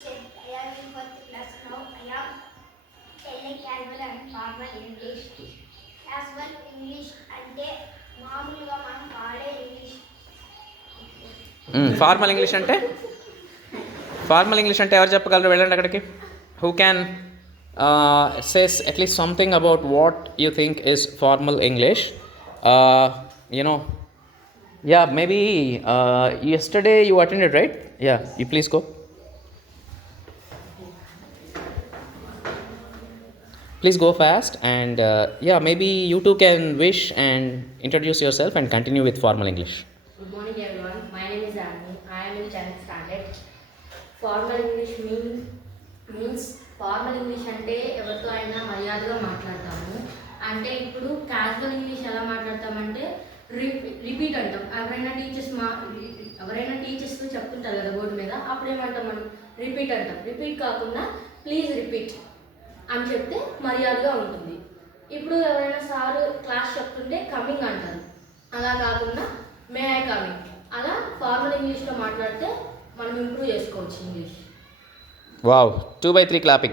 I am in fourth class now. I am telling casual and formal English. Casual English అంటే మామూలుగా మనం వాడే English. Formal English అంటే ఎవరు చెప్పగలరు? వెళ్ళండి అక్కడికి. Who can says at least something about what you think is formal English? Yeah, maybe yesterday you attended, right? Yeah, you please go. Please go fast, and yeah, maybe you two can wish and introduce yourself and continue with formal English. Good morning everyone. My name is Annie. I am in 10th standard. Formal English means formal English అంటే ఎవరితో అయినా మర్యాదగా మాట్లాడతాము. అంటే ఇప్పుడు casual English ఎలా మాట్లాడతామంటే రిపీట్ అంటాం. ఎవరైనా టీచర్స్ చెప్తుంటారు కదా బోర్డు మీద, అప్పుడు ఏమంటాం మనం? రిపీట్ అంటాం. రిపీట్ కాకుండా ప్లీజ్ రిపీట్ అని చెప్తే మర్యాదగా ఉంటుంది. ఇప్పుడు ఎవరైనా సారు క్లాస్ చెప్తుంటే కమింగ్ అంటారు. అలా కాకుండా మే ఐ కమింగ్. అలా ఫార్మల్ ఇంగ్లీష్లో మాట్లాడితే మనం ఇంప్రూవ్ చేసుకోవచ్చు ఇంగ్లీష్. Wow, 2 by 3 clapping.